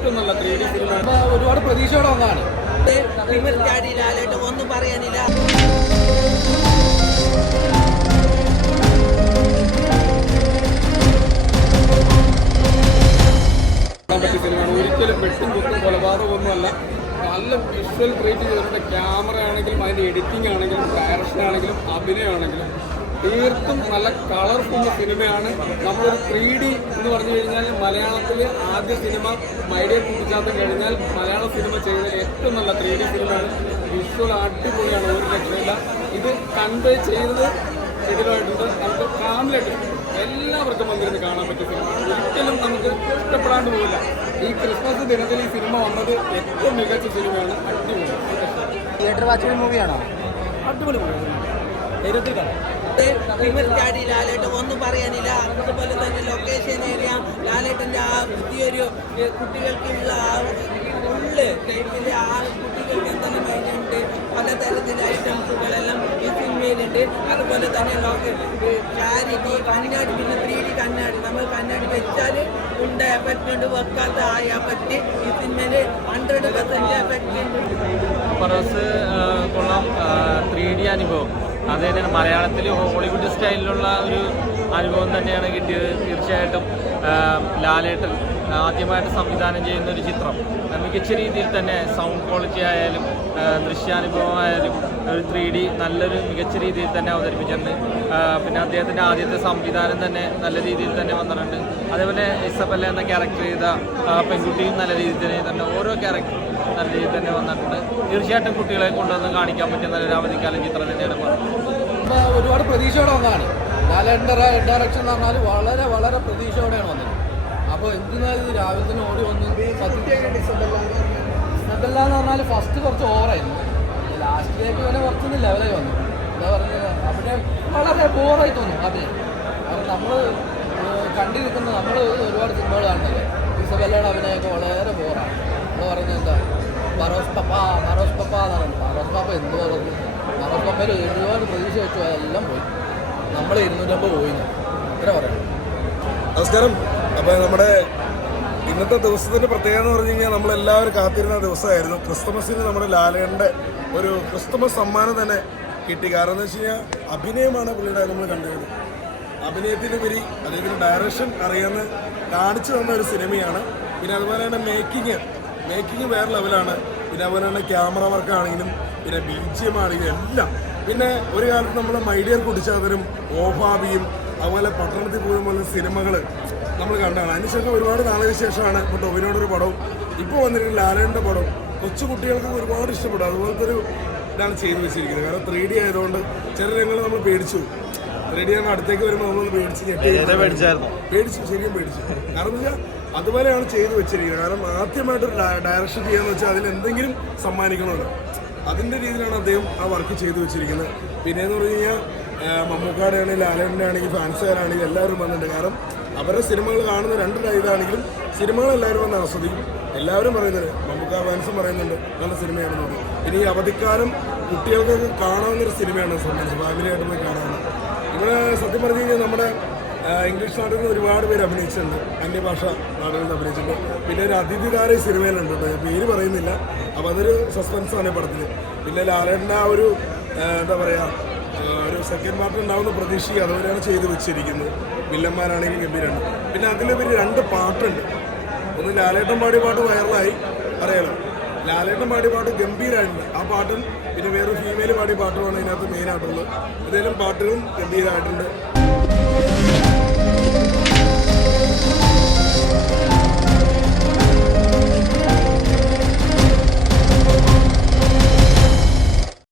ഏറ്റവും നല്ല 3D cinema. ഒരുപാട് പ്രതീക്ഷയോടെ ഒന്നാണ്. ഒന്നും പറയാനില്ല. സിനിമയാണ്. ഒരിക്കലും വെട്ടും കുത്തും കൊലപാതകമൊന്നുമല്ല. നല്ല വിഷ്വൽ ക്രിയേറ്റ് ചെയ്തിട്ടുണ്ട്. ക്യാമറ ആണെങ്കിലും അതിൻ്റെ എഡിറ്റിംഗ് ആണെങ്കിലും ഡയറക്ഷൻ ആണെങ്കിലും അഭിനയമാണെങ്കിലും തീർത്തും നല്ല കളർഫുൾ സിനിമയാണ്. നമ്മളൊരു 3D എന്ന് പറഞ്ഞു കഴിഞ്ഞാൽ മലയാളത്തിൽ ആദ്യ സിനിമ മൈഡിയ കുട്ടിച്ചാത്തം കഴിഞ്ഞാൽ മലയാള സിനിമ ചെയ്ത ഏറ്റവും നല്ല 3D സിനിമയാണ്. വിഷ്വൽ അടിപൊളിയാണ്, ഒരു രക്ഷയില്ല. ഇത് കൺവേ ചെയ്തത് ശരിയായിട്ടുണ്ട്. നമുക്ക് ഫാമിലിയായിട്ട് എല്ലാവർക്കും വന്നിരുന്ന് കാണാൻ പറ്റിയ സിനിമ. ഒരിക്കലും നമുക്ക് ഇഷ്ടപ്പെടാണ്ട് പോകില്ല. ഈ ക്രിസ്മസ് ദിനത്തിൽ ഈ സിനിമ വന്നത് ഏറ്റവും മികച്ച സിനിമയാണ്. അടിപൊളി തിയേറ്റർ വാച്ചബിൾ മൂവിയാണോ? അടിപൊളി മൂവിയാണ്. ധൈര്യത്തിൽ കാണാം. ലാലേട്ടൻ ഒന്നും പറയാനില്ല. അതുപോലെ തന്നെ ലൊക്കേഷൻ ഏരിയ ലാലേട്ടൻ്റെ ആ പുതിയൊരു കുട്ടികൾക്കുള്ള ടൈപ്പിലെ ആ കുട്ടികൾക്ക് എന്തെല്ലാം കഴിഞ്ഞിട്ടുണ്ട്. പലതരത്തിലെ ഐറ്റംസുകളെല്ലാം ഈ സിനിമയിലുണ്ട്. അതുപോലെ തന്നെ ക്ലാരിറ്റി കണ്ണാടി, പിന്നെ 3D കണ്ണാടി. നമ്മൾ കണ്ണാടി വെച്ചാൽ ഉണ്ട് എഫക്റ്റ് ഉണ്ട്, വെക്കാത്ത ആ എഫക്റ്റ് ഈ സിനിമയിൽ 100% എഫക്റ്റ് ഉണ്ട്. ഫറോസ് കൊള്ളാം. 3D അനുഭവം അത് തന്നെയാണ്. മലയാളത്തിൽ ഹോളിവുഡ് സ്റ്റൈലിലുള്ള ഒരു അനുഭവം തന്നെയാണ് കിട്ടിയത്. തീർച്ചയായിട്ടും ലാലേട്ടൻ ആദ്യമായിട്ട് സംവിധാനം ചെയ്യുന്ന ഒരു ചിത്രം മികച്ച രീതിയിൽ തന്നെ സൗണ്ട് ക്വാളിറ്റി ആയാലും ദൃശ്യാനുഭവമായാലും ഒരു 3D നല്ലൊരു മികച്ച രീതിയിൽ തന്നെ അവതരിപ്പിച്ചിട്ടുണ്ട്. പിന്നെ അദ്ദേഹത്തിൻ്റെ ആദ്യത്തെ സംവിധാനം തന്നെ നല്ല രീതിയിൽ തന്നെ വന്നിട്ടുണ്ട്. അതേപോലെ ഇസബല്ല എന്ന ക്യാരക്ടർ ചെയ്ത പെൺകുട്ടിയും നല്ല രീതിയിൽ തന്നെ ഓരോ ക്യാരക്ടറും നല്ല രീതിയിൽ തന്നെ വന്നിട്ടുണ്ട്. തീർച്ചയായിട്ടും കുട്ടികളെ കൊണ്ടുവന്ന് കാണിക്കാൻ പറ്റിയ നല്ലൊരു അവധിക്കാലം ചിത്രം തന്നെയാണ് പറഞ്ഞത്. ഒരുപാട് പ്രതീക്ഷയോടെ വന്നതാണ്. ലാലേട്ടൻ്റെ ഡയറക്ഷൻ എന്ന് പറഞ്ഞാൽ വളരെ വളരെ പ്രതീക്ഷയോടെയാണ് വന്നത്. അപ്പോൾ എന്തിനാ ഇത് രാവിലെ തന്നെ ഓടി വന്ന് ഇസബല്ല എന്ന് പറഞ്ഞാൽ ഫസ്റ്റ് കുറച്ച് ഓവറായിരുന്നു. ലാസ്റ്റിലേക്ക് പിന്നെ കുറച്ചൊന്ന് ലെവലായി വന്നു. എന്താ പറഞ്ഞത്, അവിടെ വളരെ ബോറായി തോന്നും അഭിനയം. കാരണം നമ്മൾ കണ്ടിരിക്കുന്നത് നമ്മൾ ഒരുപാട് സിനിമകൾ കാണുന്നില്ലേ, ഇസബല്ലയുടെ അഭിനയമൊക്കെ വളരെ ബോറാണ്. നമ്മൾ പറയുന്നത് എന്താ ഫറോസ് പപ്പ എന്നാണ്. ഫറോസ് പപ്പ എന്ത് പറഞ്ഞു? ഫറോസ് പപ്പയിൽ ഒരുപാട് പ്രതീക്ഷ വെച്ചു, എല്ലാം പോയി. നമ്മൾ 250 പോയി. എത്ര പറയാം. നമസ്കാരം. അപ്പോൾ നമ്മുടെ ഇന്നത്തെ ദിവസത്തിൻ്റെ പ്രത്യേകത എന്ന് പറഞ്ഞു കഴിഞ്ഞാൽ നമ്മളെല്ലാവരും കാത്തിരുന്ന ദിവസമായിരുന്നു. ക്രിസ്തുമസിന് നമ്മുടെ ലാലേട്ടൻ്റെ ഒരു ക്രിസ്തുമസ് സമ്മാനം തന്നെ കിട്ടി. കാരണം എന്ന് വെച്ച് കഴിഞ്ഞാൽ അഭിനയമാണ് പുള്ളിയുടെ നമ്മൾ കണ്ടത്. അഭിനയത്തിനുപരി അദ്ദേഹത്തിന് ഡയറക്ഷൻ അറിയാമെന്ന് കാണിച്ചു തന്ന ഒരു സിനിമയാണ്. പിന്നെ അതുപോലെ തന്നെ മേക്കിങ് വേറെ ലെവലാണ്. പിന്നെ അതുപോലെ തന്നെ ക്യാമറ വർക്കാണെങ്കിലും പിന്നെ BGM ആണെങ്കിലും എല്ലാം. പിന്നെ ഒരു കാലത്ത് നമ്മൾ മൈഡിയർ കുട്ടിച്ചാത്തനും ഓഭാബിയും അതുപോലെ പട്ടണത്തിൽ പോലുള്ള സിനിമകൾ നമ്മൾ കണ്ടാണ്. അതിനുശേഷം ഒരുപാട് നാളുകൾക്ക് ശേഷമാണ് ഇപ്പോൾ ടൊവിനോടൊരു പടവും ഇപ്പോൾ വന്നിരിക്കുന്ന ലാലേട്ടൻ്റെ പടം. കൊച്ചു കുട്ടികൾക്ക് ഒരുപാട് ഇഷ്ടപ്പെടും. അതുപോലത്തെ ഒരു ഇതാണ് ചെയ്തു വെച്ചിരിക്കുന്നത്. കാരണം 3D ആയതുകൊണ്ട് ചില രംഗങ്ങൾ നമ്മൾ പേടിച്ചു. 3D ആണ് അടുത്തേക്ക് വരുമ്പോൾ നമ്മളൊന്ന് പേടിച്ചു ശരിക്കും പേടിച്ചു. കാരണം എന്ന് വെച്ചാൽ അതുപോലെയാണ് ചെയ്തു വെച്ചിരിക്കുന്നത്. കാരണം ആദ്യമായിട്ടൊരു ഡയറക്ഷൻ ചെയ്യാന്ന് വെച്ചാൽ അതിൽ എന്തെങ്കിലും സമ്മാനിക്കണമല്ലോ, അതിൻ്റെ രീതിയിലാണ് അദ്ദേഹം ആ വർക്ക് ചെയ്തു വെച്ചിരിക്കുന്നത്. പിന്നെയെന്ന് പറഞ്ഞു കഴിഞ്ഞാൽ മമ്മൂക്കാടെ ആണെങ്കിലും ലാലേട്ടൻ്റെ ആണെങ്കിലും ഫാൻസുകാരാണെങ്കിലും എല്ലാവരും വന്നിട്ടുണ്ട്. കാരണം അവരുടെ സിനിമകൾ കാണുന്ന രണ്ട് ഇതാണെങ്കിലും സിനിമകൾ എല്ലാവരും വന്ന് ആസ്വദിക്കും. എല്ലാവരും പറയുന്നത്, മമ്മൂക്ക ഫാൻസും പറയുന്നുണ്ട് നല്ല സിനിമയാണെന്ന് പറഞ്ഞു. പിന്നെ ഈ അവധിക്കാലം കുട്ടികൾക്കൊക്കെ കാണാവുന്നൊരു സിനിമയാണ് സംബന്ധിച്ച് ഫാമിലിയായിട്ട് പോയി കാണാവുന്നത്. ഇവിടെ സത്യം പറഞ്ഞു കഴിഞ്ഞാൽ നമ്മുടെ ഇംഗ്ലീഷ് നാട്ടിൽ നിന്ന് ഒരുപാട് പേര് അഭിനയിച്ചിട്ടുണ്ട്, അന്യഭാഷ നാടുകളിൽ നിന്ന് അഭിനയിച്ചിട്ടുണ്ട്. പിന്നെ ഒരു അതിഥിതാര സിനിമയിലുണ്ട് കേട്ടോ, ഞാൻ പേര് പറയുന്നില്ല. അപ്പോൾ അതൊരു സസ്പെൻസാണ് പടത്തിൽ. പിന്നെ ലാലേട്ടൻ്റെ ആ ഒരു എന്താ പറയുക ഒരു സെക്കൻഡ് പാർട്ട് ഉണ്ടാവുന്ന പ്രതീക്ഷിക്കുക, അതുപോലെയാണ് ചെയ്തു വെച്ചിരിക്കുന്നത്. വില്ലന്മാരാണെങ്കിലും ഗംഭീരമാണ്. പിന്നെ അതിലുപരി 2 പാട്ടുണ്ട്. ഒന്ന് ലാലേട്ടൻ പാടിയ പാട്ട് വൈറലായി അറിയാലോ. ലാലേട്ടൻ പാടിയ പാട്ട് ഗംഭീരമായിട്ടുണ്ട് ആ പാട്ടും. പിന്നെ വേറൊരു ഫീമെയിൽ പാടിയ പാട്ടുമാണ് ഇതിനകത്ത് മെയിനായിട്ടുള്ളത്. ഏതെങ്കിലും പാട്ടുകളും ഗംഭീരമായിട്ടുണ്ട്.